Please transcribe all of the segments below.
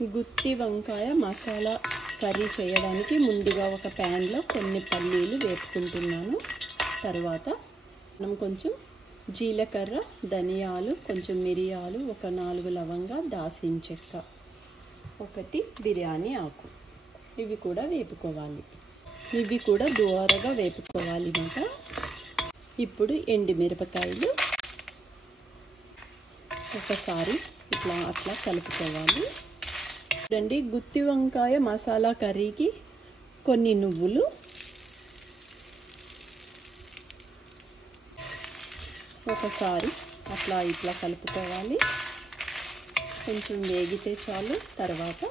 గుత్తి వంకాయ మసాలా కర్రీ చేయడానికి ముందుగా ఒక ప్యాన్లో కొన్ని పల్లీలు వేపుకుంటున్నాను. తర్వాత మనం కొంచెం జీలకర్ర, ధనియాలు, కొంచెం మిరియాలు, ఒక 4 లవంగా, దాల్చిన చెక్క, 1 బిర్యానీ ఆకు, ఇవి కూడా వేపుకోవాలి. ఇవి కూడా దోరగా వేపుకోవాలి మాట. ఇప్పుడు ఎండుమిరపకాయలు ఒకసారి అట్లా కలుపుకోవాలి. చూడండి, గుత్తి వంకాయ మసాలా కర్రీకి కొన్ని నువ్వులు, ఒకసారి ఇట్లా కలుపుకోవాలి. కొంచెం వేగితే చాలు. తర్వాత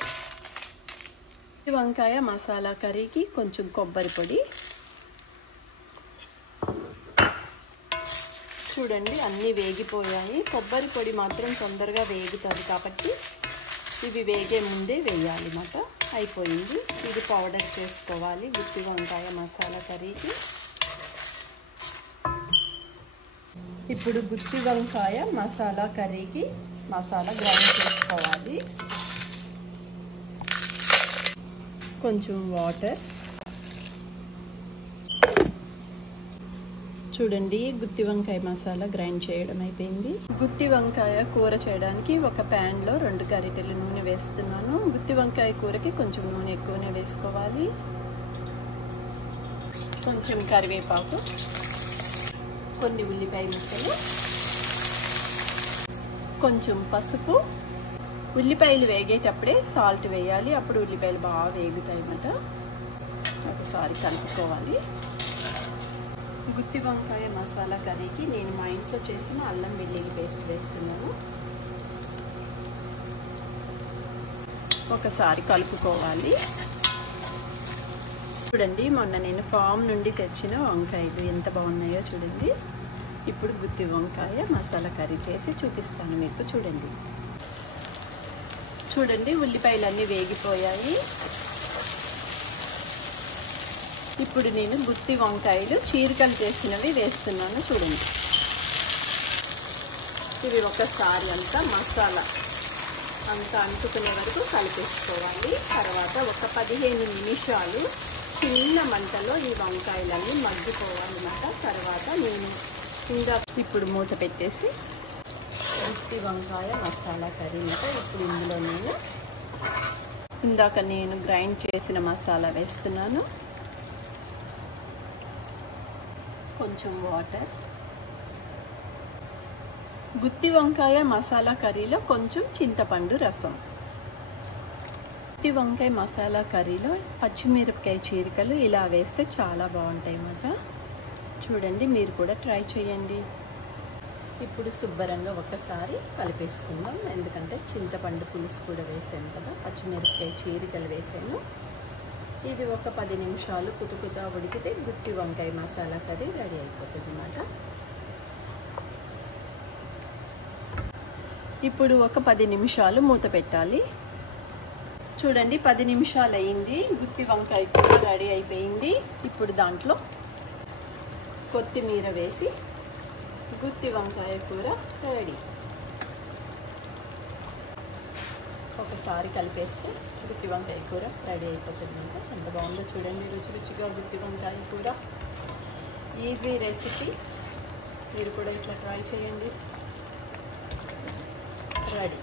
వంకాయ మసాలా కర్రీకి కొంచెం కొబ్బరి పొడి. చూడండి, అన్నీ వేగిపోయాయి. కొబ్బరి పొడి మాత్రం తొందరగా వేగుతుంది కాబట్టి ఇవి వేగే ముందే వేయాలి అన్నమాట. అయిపోయింది. ఇది పౌడర్ చేసుకోవాలి గుత్తి వంకాయ మసాలా కర్రీకి. ఇప్పుడు గుత్తి వంకాయ మసాలా కర్రీకి మసాలా గ్రైండ్ చేసుకోవాలి. కొంచెం వాటర్. చూడండి, గుత్తి వంకాయ మసాలా గ్రైండ్ చేయడం అయిపోయింది. గుత్తి వంకాయ కూర చేయడానికి ఒక ప్యాన్లో 2 గరిటెలు నూనె వేస్తున్నాను. గుత్తి వంకాయ కూరకి కొంచెం నూనె ఎక్కువనే వేసుకోవాలి. కొంచెం కరివేపాకు, కొన్ని ఉల్లిపాయ ముక్కలు, కొంచెం పసుపు. ఉల్లిపాయలు వేగేటప్పుడే సాల్ట్ వేయాలి, అప్పుడు ఉల్లిపాయలు బాగా వేగుతాయి అన్నమాట. ఒకసారి కలుపుకోవాలి. గుత్తి వంకాయ మసాలా కర్రీకి నేను మా ఇంట్లో చేసిన అల్లం వెల్లుల్లి పేస్ట్ వేస్తున్నాను. ఒకసారి కలుపుకోవాలి. చూడండి, మొన్న నేను ఫామ్ నుండి తెచ్చిన వంకాయలు ఎంత బాగున్నాయో చూడండి. ఇప్పుడు గుత్తి వంకాయ మసాలా కర్రీ చేసి చూపిస్తాను మీకు. చూడండి, ఉల్లిపాయలన్నీ వేగిపోయాయి. ఇప్పుడు నేను గుత్తి వంకాయలు చీరికలు చేసినవి వేస్తున్నాను. చూడండి, ఇవి ఒకసారి మసాలా అంటుకునే వరకు కలిపేసుకోవాలి. తర్వాత ఒక 15 నిమిషాలు చిన్న మంటలో ఈ వంకాయలన్నీ మగ్గిపోవాలన్నమాట. తర్వాత నేను ఇప్పుడు మూత పెట్టేసి గుత్తి వంకాయ మసాలా కర్రీ అన్నమాట. ఇప్పుడు ఇందులో నేను ఇందాక నేను గ్రైండ్ చేసిన మసాలా వేస్తున్నాను. కొంచెం వాటర్. గుత్తి వంకాయ మసాలా కర్రీలో కొంచెం చింతపండు రసం. గుత్తి వంకాయ మసాలా కర్రీలో పచ్చిమిరపకాయ చీరికలు ఇలా వేస్తే చాలా బాగుంటాయి అన్నమాట. చూడండి, మీరు కూడా ట్రై చేయండి. ఇప్పుడు శుభ్రంగా ఒకసారి కలిపేసుకుందాం. ఎందుకంటే చింతపండు పులుసు కూడా వేసాను కదా, పచ్చిమిరపకాయ చీరికలు వేసాను. ఇది ఒక 10 నిమిషాలు కుతుకుతా ఉడికితే గుత్తి వంకాయ మసాలా కర్రీ రెడీ అయిపోతుంది అన్నమాట. ఇప్పుడు ఒక 10 నిమిషాలు మూత పెట్టాలి. చూడండి, 10 నిమిషాలు అయింది. గుత్తి వంకాయ కూర రెడీ అయిపోయింది. ఇప్పుడు దాంట్లో కొత్తిమీర వేసి గుత్తి వంకాయ కూర రెడీ. ఒకసారి కలిపేస్తే గుత్తి వంకాయ కూర రెడీ అయిపోతుంది. ఎంత బాగుందో చూడండి, రుచి రుచిగా గుత్తి వంకాయ కూర. ఈజీ రెసిపీ, మీరు కూడా ఇట్లా ట్రై చేయండి. రెడీ.